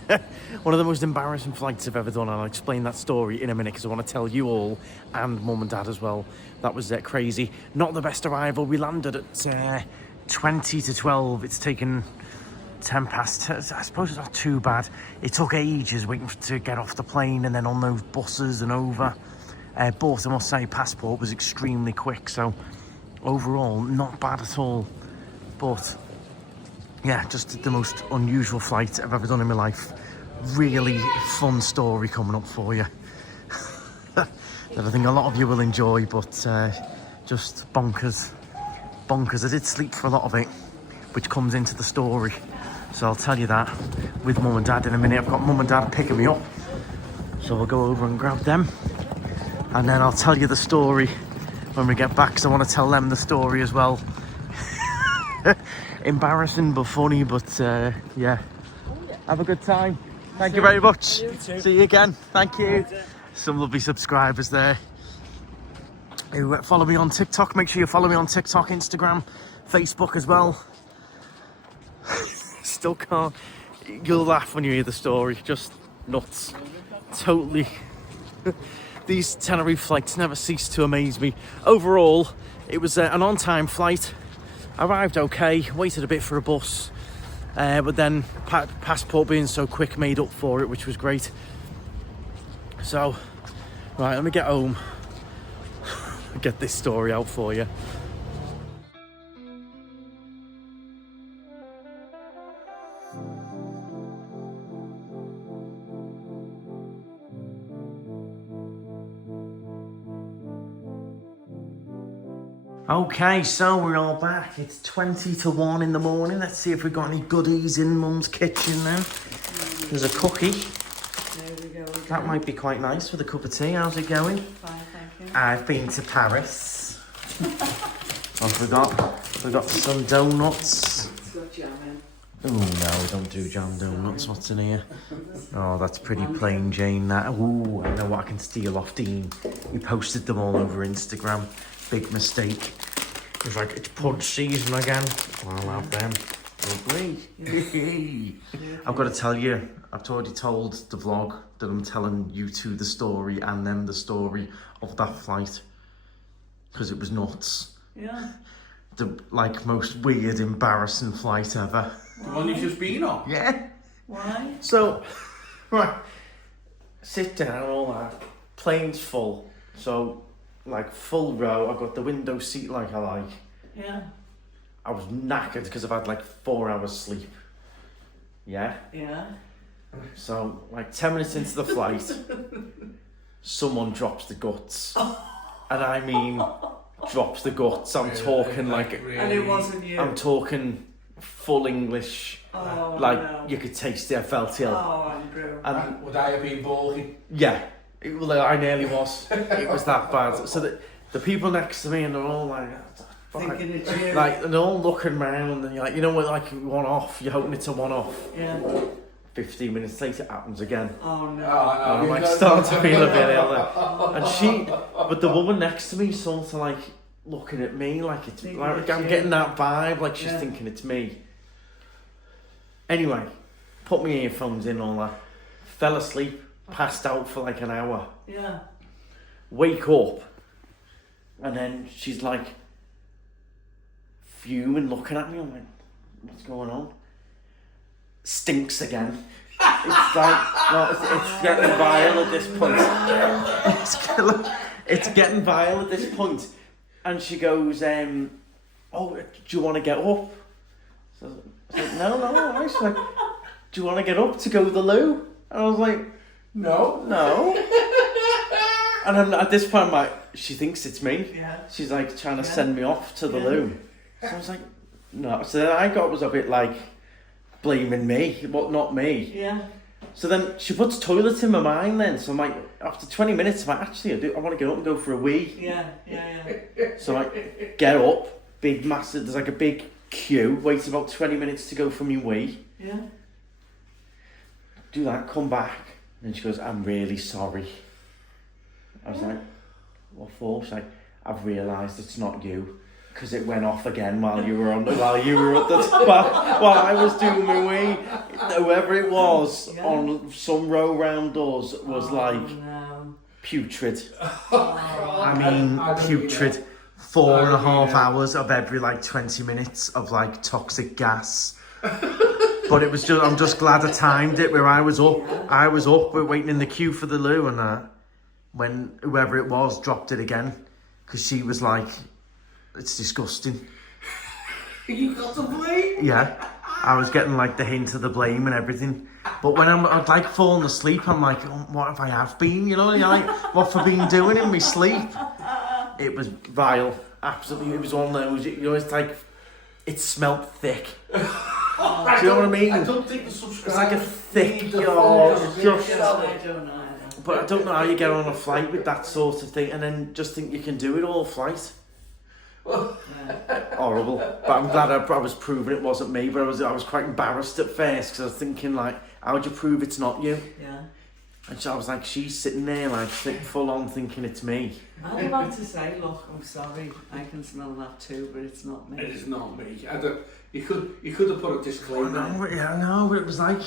One of the most embarrassing flights I've ever done, and I'll explain that story in a minute because I want to tell you all, and Mum and Dad as well. That was crazy. Not the best arrival. We landed at 20 to 12. It's taken 10 past. I suppose it's not too bad. It took ages waiting to get off the plane and then on those buses and over. But I must say, passport was extremely quick, so overall, not bad at all. But yeah, just the most unusual flight I've ever done in my life. Really fun story coming up for you that I think a lot of you will enjoy, but just bonkers. I did sleep for a lot of it, which comes into the story, so I'll tell you that with Mum and Dad in a minute. I've got Mum and Dad picking me up, so we'll go over and grab them, and then I'll tell you the story when we get back, because I want to tell them the story as well. Embarrassing but funny, but yeah, have a good time. Thank you very much. See you again. Thank you. Some lovely subscribers there who follow me on TikTok. Make sure you follow me on TikTok, Instagram, Facebook as well. Still can't. You'll laugh when you hear the story. Just nuts. Totally. These Tenerife flights never cease to amaze me. Overall, it was an on-time flight. Arrived okay, waited a bit for a bus, but then passport being so quick made up for it, which was great. So, right, let me get home, get this story out for you. Okay, so we're all back. It's 20 to 1 in the morning. Let's see if we've got any goodies in Mum's kitchen then. There's a cookie. There we go. That might be quite nice with a cup of tea. How's it going? Fine, thank you. I've been to Paris. We got some donuts. It's got jam in. Oh no, we don't do jam donuts. What's in here? Oh, that's pretty plain Jane, that. Ooh, I know what I can steal off Dean. He posted them all over Instagram. Big mistake. It's like, it's punch season again. I'll have them. Lovely. I've got to tell you, I've already told the vlog that I'm telling you two the story and them the story of that flight. Because it was nuts. Yeah. The most weird, embarrassing flight ever. The one you've just been on? Yeah. Why? So, right, sit down, all that. Plane's full. So, full row. I got the window seat like I like. Yeah. I was knackered because I've had 4 hours sleep. Yeah? Yeah. So, 10 minutes into the flight, someone drops the guts. And I mean, drops the guts. I'm talking And it wasn't you. I'm talking full English. Oh, no. You could taste it. I felt ill. Oh, Andrew. And Would I have been balky? yeah, I nearly was. It was that bad. So the people next to me, and they're all Thinking it's you. and they're all looking around, and you're like, you know what, one off. You're hoping it's a one off. Yeah. 15 minutes later, it happens again. Oh, no. And I'm starting to feel a bit ill. And but the woman next to me, sort of looking at me, it's I'm getting that vibe, she's thinking it's me. Anyway, put my earphones in, all that. Fell asleep, passed out for an hour. Yeah. Wake up, and then she's fuming, looking at me. I'm like, what's going on? Stinks again. It's it's getting vile at this point. It's getting vile at this point. And she goes, oh, do you want to get up? So I was like, no. She's like, do you want to get up to go to the loo? And I was like, No. And I'm, at this point, I'm like, she thinks it's me. Yeah. She's like trying to send me off to the Yeah. loo. So I was like, no. So then I was a bit like blaming me, but not me. Yeah. So then she puts toilet in my mind then. So I'm like, after 20 minutes, I'm like, actually, I want to get up and go for a wee. Yeah. So I get up, big massive, there's like a big queue, wait about 20 minutes to go for me wee. Yeah. Do that, come back. And she goes, I'm really sorry. I was like, what for? She's like, I've realised it's not you. Because it went off again while you were at the while I was doing my wee. Whoever it was on some row round us was No. putrid. Oh, I mean, I don't putrid. 4.5 hours of every like 20 minutes of like toxic gas. But it was just, I'm just glad I timed it where I was up. We're waiting in the queue for the loo and when whoever it was dropped it again. Because she was like, it's disgusting. You got to blame? Yeah. I was getting like the hint of the blame and everything. But when I'd like falling asleep, I'm like, oh, what if I have been? You know, you're like, what have I been doing in my sleep? It was vile. Absolutely. It was one of those, you know, it's like, it smelt thick. Do you know what I mean? I don't think the subscribers It's like a thick, need the just, I don't know. but I don't know how you get on a flight with that sort of thing and then just think you can do it all flight. Horrible. But I'm glad I was proving it wasn't me, but I was quite embarrassed at first because I was thinking like, how'd you prove it's not you? Yeah. And so I was like, she's sitting there like full on thinking it's me. I'd about to say, look, I'm sorry, I can smell that too, but it's not me. It is not me. You could have put a disclaimer. I know, but it was like,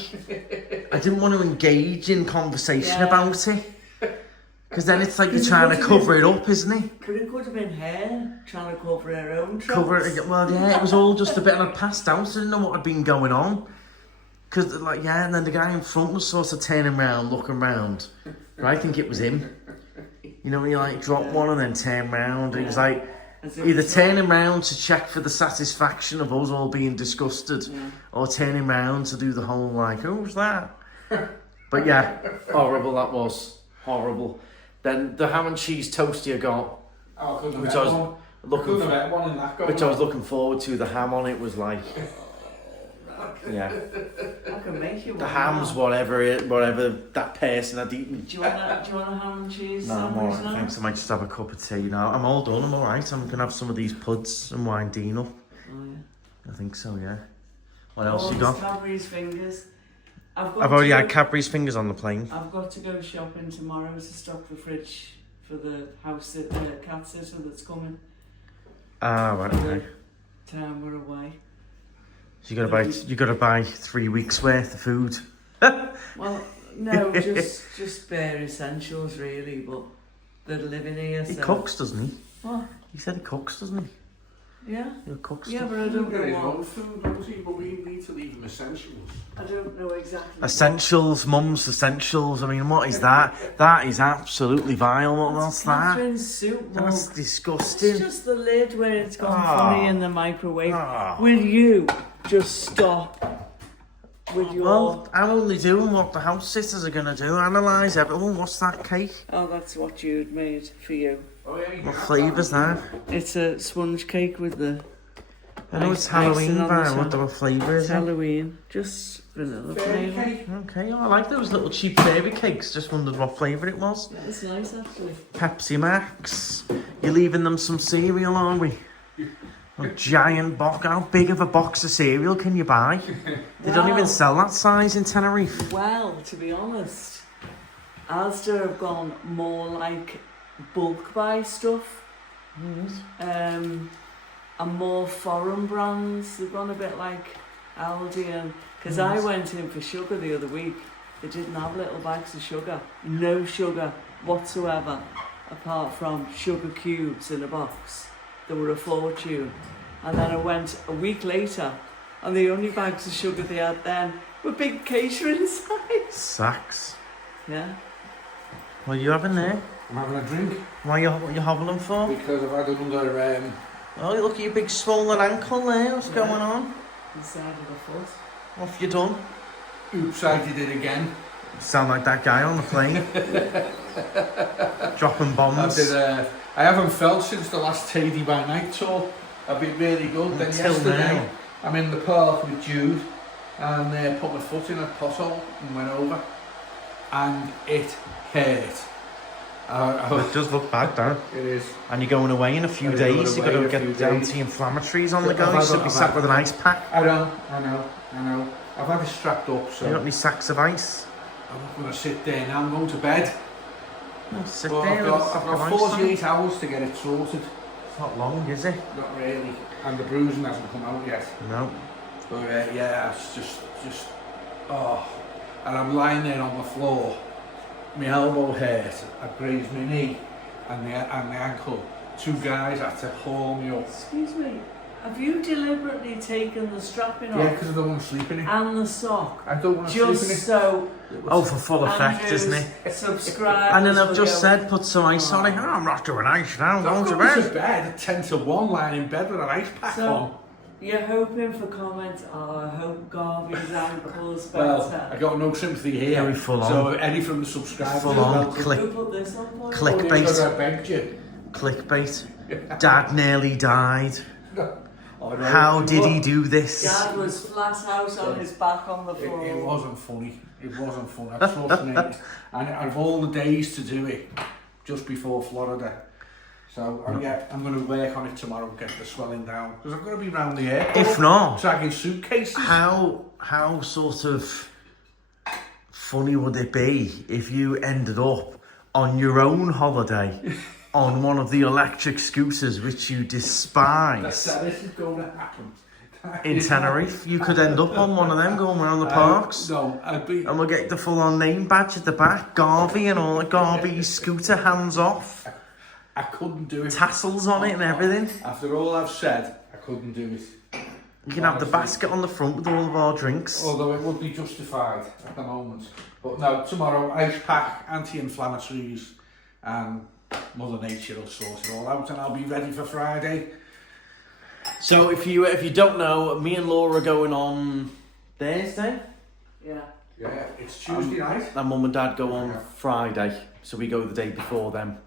I didn't want to engage in conversation about it. Because then it's like you're trying to cover it up, isn't it? But it could have been her trying to cover her own tracks. Cover it, well, yeah, it was all just a bit, and I passed out, so I didn't know what had been going on. Because, like, yeah, and then the guy in front was sort of turning around, looking round. But I think it was him. You know, when you, like, drop one and then turn round. It was like, either turning round to check for the satisfaction of us all being disgusted, or turning round to do the whole, like, who's that? But yeah, horrible that was. Horrible. Then the ham and cheese toasty I got, Oh, I couldn't have which met I was one. looking Couldn't have for, met one in that going which I was on. looking forward to. The ham on it was like, yeah, I can make you one. the ham's whatever that person had eaten. Do you want a ham and cheese No, I'm sandwich alright, now? thanks. I might just have a cup of tea now. I'm all done, I'm alright. I'm gonna have some of these puds and wine Dino. Oh, yeah. I think so, yeah. What else Oh, you there's got? Cadbury's fingers. I've already to had go- Cadbury's fingers on the plane. I've got to go shopping tomorrow to stock the fridge for the cat sitter that's coming. Ah, right, okay. Time we're away. So you gotta buy 3 weeks worth of food. Well, no, just bare essentials really, but they're living here. He so. cooks, doesn't he? What? He said he cooks, doesn't he? Yeah. He cooks Yeah, stuff. but I Don't don't get his know own what. food, obviously, but we need to leave him essentials. I don't know exactly. Essentials, mum's essentials. I mean, what is that? That is absolutely vile. What's that? Catherine's soup. Mum. That's disgusting. It's just the lid where it's gone Ah. funny in the microwave. Ah. Will you just stop with your... Well, I'm only doing what the house sitters are going to do. Analyse everyone. What's that cake? Oh, that's what you'd made for you. Oh, yeah, you What can have flavour's that? It's a sponge cake with the... I know it's icing Halloween, on but the what top. the flavour It's is it? Halloween. Just vanilla Fairy flavour. cake. Okay, oh, I like those little cheap fairy cakes. Just wondered what flavour it was. It's nice actually. Pepsi Max. You're leaving them some cereal, are we? A giant box. How big of a box of cereal can you buy? They don't even sell that size in Tenerife. Well, to be honest, Asda have gone more like bulk buy stuff. And more foreign brands. They've gone a bit like Aldi and... Because I went in for sugar the other week. They didn't have little bags of sugar. No sugar whatsoever, apart from sugar cubes in a box. They were a fortune. And then I went a week later, and the only bags of sugar they had then were big catering size. Sacks. Yeah. What are you having there? I'm having a drink What are you hobbling for? because I've had Oh, look at your big swollen ankle there. What's going on? Inside of the foot. What have you done? Oops, I did it again. You sound like that guy on the plane. Dropping bombs. I haven't felt since the last Tidy by Night tour. I've been really good. Then Until yesterday, now. I'm in the park with Jude and put my foot in a pothole and went over. And it hurt. It does look bad, though. It is. And you're going away in a few days. You've got to get anti-inflammatories on the go. You should be sat with an ice pack. I know. I've had it strapped up, so You got any sacks of ice? I'm not going to sit there now. I'm going to bed. No, sit But there. I've got 48 hours to get it sorted. It's not long, is it? Not really. And the bruising hasn't come out yet. No. But yeah, it's just, oh. And I'm lying there on the floor. My elbow hurt. I grazed my knee and the ankle. Two guys had to haul me up. Excuse me, have you deliberately taken the strapping Yeah, off because I don't want to sleep in it. and the sock I don't want to sleep in just it. so Oh, for full effect, Andrew's isn't it? subscribers And then I've will just go, said, put some ice on it. Oh, I'm not doing ice now. I'm I'm going to going to bed. bed at 10 to 1, lying in bed with an ice pack So- on. You're hoping for comments, I hope Garvey's ankle's better. Well, I got no sympathy here. Very full So on. any from the subscribers. Full on. welcome. Click. Who put this on for? Clickbait. Because I begged you. Clickbait. Dad nearly died. Oh, no, How it did he was- do this? Dad was flat out on his back on the It floor. wasn't funny. It wasn't funny. I trust me. And of all the days to do it, just before Florida. So yeah, I'm going to work on it tomorrow, get the swelling down. Because I'm going to be round the airport. If not, Dragging suitcases. how sort of funny would it be if you ended up on your own holiday on one of the electric scooters which you despise This is going to happen. in Tenerife? You could end up on one of them going around the parks. No, I'd be... And we'll get the full-on name badge at the back, Garvey and all, Garvey's scooter, hands off, I couldn't do it. tassels on it and everything. After all I've said, I couldn't do it. You can have the basket on the front with all of our drinks. Although it would be justified at the moment. But no, tomorrow, ice pack, anti-inflammatories, and Mother Nature will sort it all out, and I'll be ready for Friday. So if you don't know, me and Laura are going on Thursday. Yeah. Yeah, it's Tuesday night. And Mum and Dad go on Friday, so we go the day before them.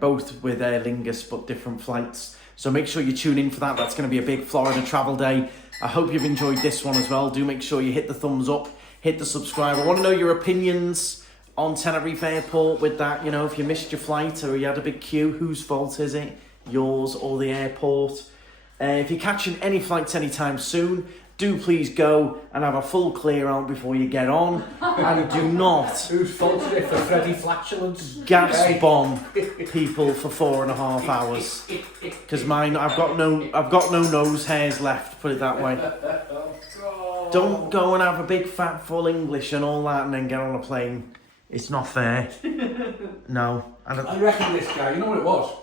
Both with Aer Lingus, but different flights. So make sure you tune in for that. That's going to be a big Florida travel day. I hope you've enjoyed this one as well. Do make sure you hit the thumbs up, hit the subscribe. I want to know your opinions on Tenerife Airport with that. You know, if you missed your flight or you had a big queue, whose fault is it? Yours or the airport? If you're catching any flights anytime soon, do please go and have a full clear out before you get on. And do not Whose fault is it for Freddie Flatulence? gas bomb people for 4.5 hours. Because mine, I've got no nose hairs left, put it that way. Don't go and have a big fat full English and all that and then get on a plane. It's not fair. No. I reckon this guy, you know what it was?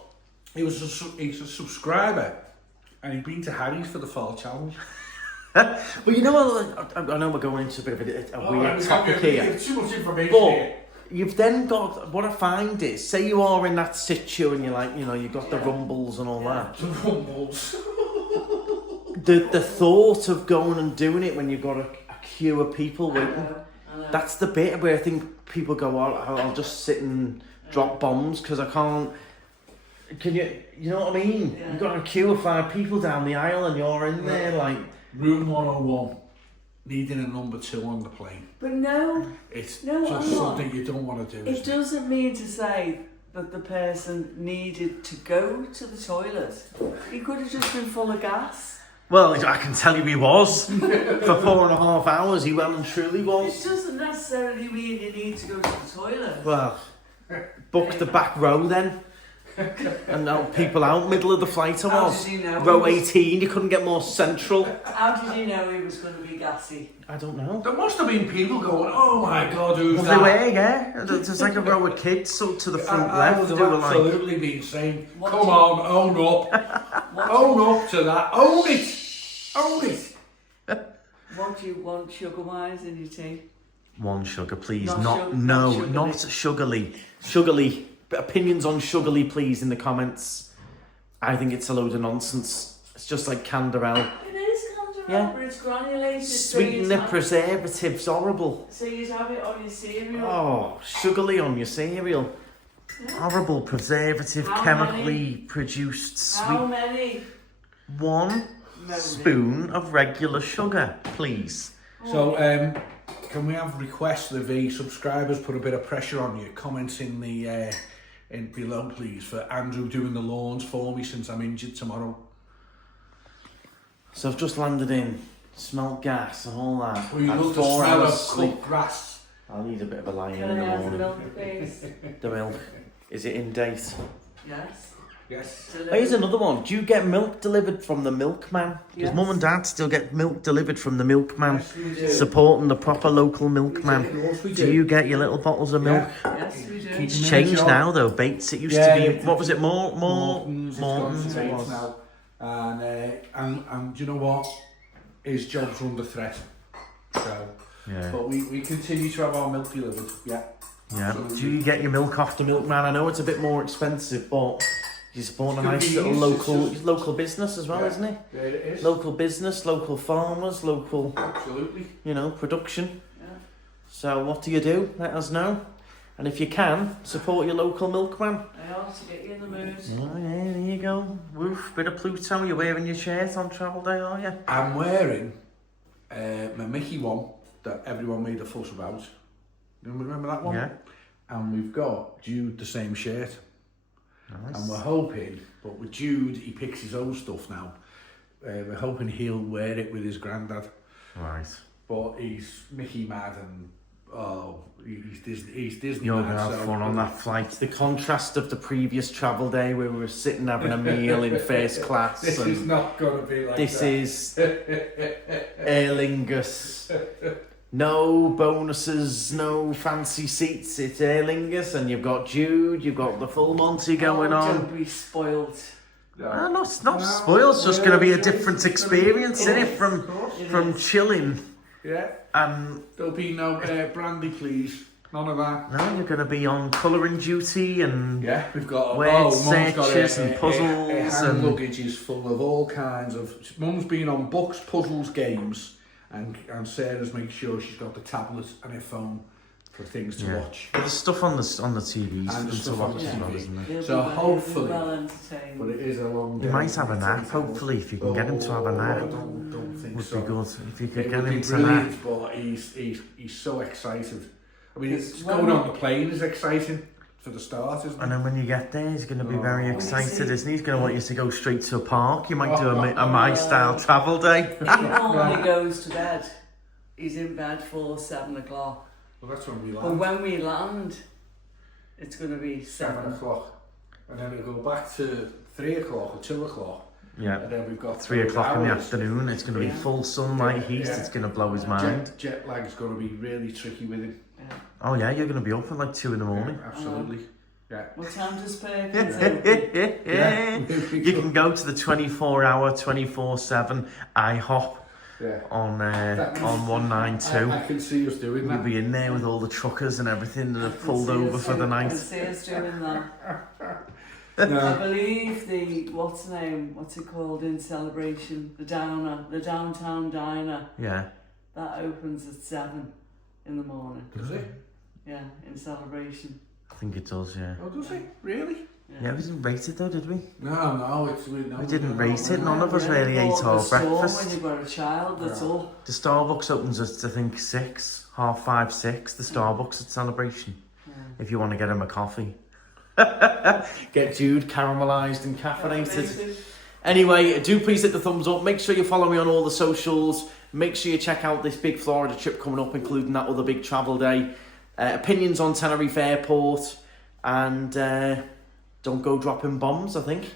He's a subscriber, and he'd been to Harry's for the fall challenge. Well, you know what? I know we're going into a bit of a weird topic here. Too much information But here. you've then got, what I find is, say you are in that situ and you're like, you know, you've got the rumbles and all that. The rumbles. The thought of going and doing it when you've got a queue of people waiting, that's the bit where I think people go, I'll just sit and drop bombs because I can't. Can you know what I mean? Yeah. You've got a queue of 5 people down the aisle and you're in there like... Room 101, needing a number 2 on the plane. But no, It's No, just I'm not. something you don't want to do. it isn't doesn't mean to say that the person needed to go to the toilet. He could have just been full of gas. Well, I can tell you he was. For 4.5 hours, he well and truly It was. doesn't necessarily mean you need to go to the toilet. Well, book the back row then. And now people out, middle of the flight I How was. did he know? Row 18, you couldn't get more central. How did you know he was going to be gassy? I don't know. There must have been people going, oh my God, who's Well, that? they were, yeah. There's like a row of kids so to the front I left. would They have were like, absolutely been saying, What come do- on, own up. Own up to that. Own it. Own it. What do you want, sugar wise in your tea? one sugar, please. Not Not, sug- no, not not sugarly. Sugarly. Opinions on sugarly, please, in the comments. I think it's a load of nonsense. It's just like Canderel. It is Canderel, Yeah. but it's granulated. Sweeten the preservatives, horrible. So you'd have it on your cereal. Oh, sugary on your cereal. Yeah. Horrible preservative, How chemically many? produced How sweet. many? 1 spoon of regular sugar, please. So, can we have requests of the subscribers put a bit of pressure on you? Comments in the in below, please, for Andrew doing the lawns for me since I'm injured tomorrow. So I've just landed in, smelt gas and all that. Well, you Had love the 4 smell hours of sleep. cooked grass. I'll need a bit of a lie in Can the I have the morning. milk, please? The milk. Is it in date? Yes. Yes. Here's another one. Do you get milk delivered from the milkman? Because Yes. mum and dad still get milk delivered from the milkman. Yes, we do. Supporting the proper local Of milkman. course we Do you get your little bottles of milk? Yes, we do. Keep It's them in changed a jar. now though. Bates. It used Yeah, to be. it- What was it? Morton's. Morton's, it's gone to Morton's. It Bates was. now. And do you know what? His job's under threat. So, Yeah. but we continue to have our milk delivered. Yeah. Yeah. Absolutely. Do you get your milk off the milkman? I know it's a bit more expensive, but you support a It's nice little convenience, local business as well, Yeah. isn't it? There it is. Local business, local farmers, local, Absolutely. production. Yeah. So what do you do? Let us know. And if you can, support your local milkman. I ought to get you in the mood. Oh yeah, there you go. Woof, bit of Pluto. You're wearing your shirt on travel day, are you? I'm wearing my Mickey one that everyone made a fuss about. You remember that one? Yeah. And we've got Jude the same shirt. And Nice. we're hoping, but with Jude, he picks his own stuff now. We're hoping he'll wear it with his granddad. Right. But he's Mickey mad and he's Disney You're mad. gonna have so- fun on that flight. The contrast of the previous travel day where we were sitting having a meal in first class. This and is not going to be like this that. is Aer Lingus. No bonuses, no fancy seats. It's Aer Lingus, and you've got Jude, you've got the full Monty going on. Don't be spoiled. Ah, no, it's not spoiled. It's just going to be a different experience, isn't it? From chilling Yeah. and There'll be no brandy, please. None of that. no, you're going to be on colouring duty and Yeah, we've got Word Mum's searches and puzzles Her hand and- luggage is full of all kinds of. Mum's been on books, puzzles, games, and Sarah's making sure she's got the tablet and her phone for things to Yeah. watch. But there's stuff on the TVs And to stuff on watch the as well, TV. isn't there? You'll So be hopefully- well entertained. But it is a long day. You might have a nap, hopefully, if you can get him to have a nap. I don't think Would so. be good if you could It get would be him to nap. brilliant, but he's so excited. I mean, it's Well, going on the plane is exciting for the start, isn't And it? then when you get there, he's going to be very Oh. excited, isn't he? He's going to want you to go straight to a park. You might do a my-style travel day. He normally goes to bed. He's in bed for 7 o'clock. Well, that's when we But land. when we land, it's going to be 7 7. o'clock. And then it'll go back to 3 o'clock or 2 o'clock. Yeah. And then we've got 3 o'clock in the hours. afternoon. It's going to be Yeah. full sunlight heat. Yeah. It's going to blow his mind. Jet lag's going to be really tricky with him. Yeah. Oh yeah, you're going to be up at like 2 in the morning. Yeah, absolutely. Yeah. What time does Perkins open? You can go to the 24-hour, 24/7 IHOP Yeah. on That- 192. I can see us doing You'll that. be in there with all the truckers and everything that have pulled over for the I night. see us doing that. I No. believe what's it called in Celebration? The downtown diner. Yeah. That opens at 7 in the morning. Does it? Yeah, in Celebration. I think it does, yeah. Oh, does it? Really? Yeah, we didn't rate it though, did we? No, it's... We didn't rate it. None of us really ate our The store when breakfast. you've got a child, that's Yeah. all. The Starbucks opens at, I think, 6, 5:30, 6. The Starbucks at Celebration. Yeah. If you want to get him a coffee. Get Jude caramelised and caffeinated. Anyway, do please hit the thumbs up. Make sure you follow me on all the socials. Make sure you check out this big Florida trip coming up, including that other big travel day. Opinions on Tenerife Airport. And don't go dropping bombs, I think.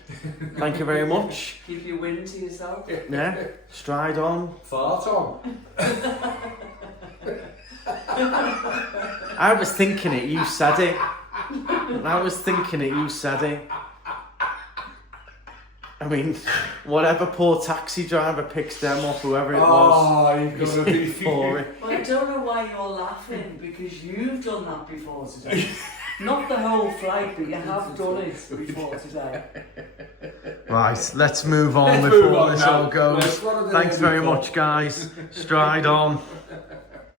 Thank you very much. Keep your wind to yourself. Yeah, stride on. Fart on. I was thinking it, you said it. I was thinking it, you said it. I mean, whatever poor taxi driver picks them up, whoever it was. Oh, you're is going to be... in for it. Well, I don't know why you're laughing, because you've done that before today. Not the whole flight, but you have done it before today. Right, let's move on Let's before move on this now. all goes. Yes, what are they Thanks very doing for? much, guys. Stride on.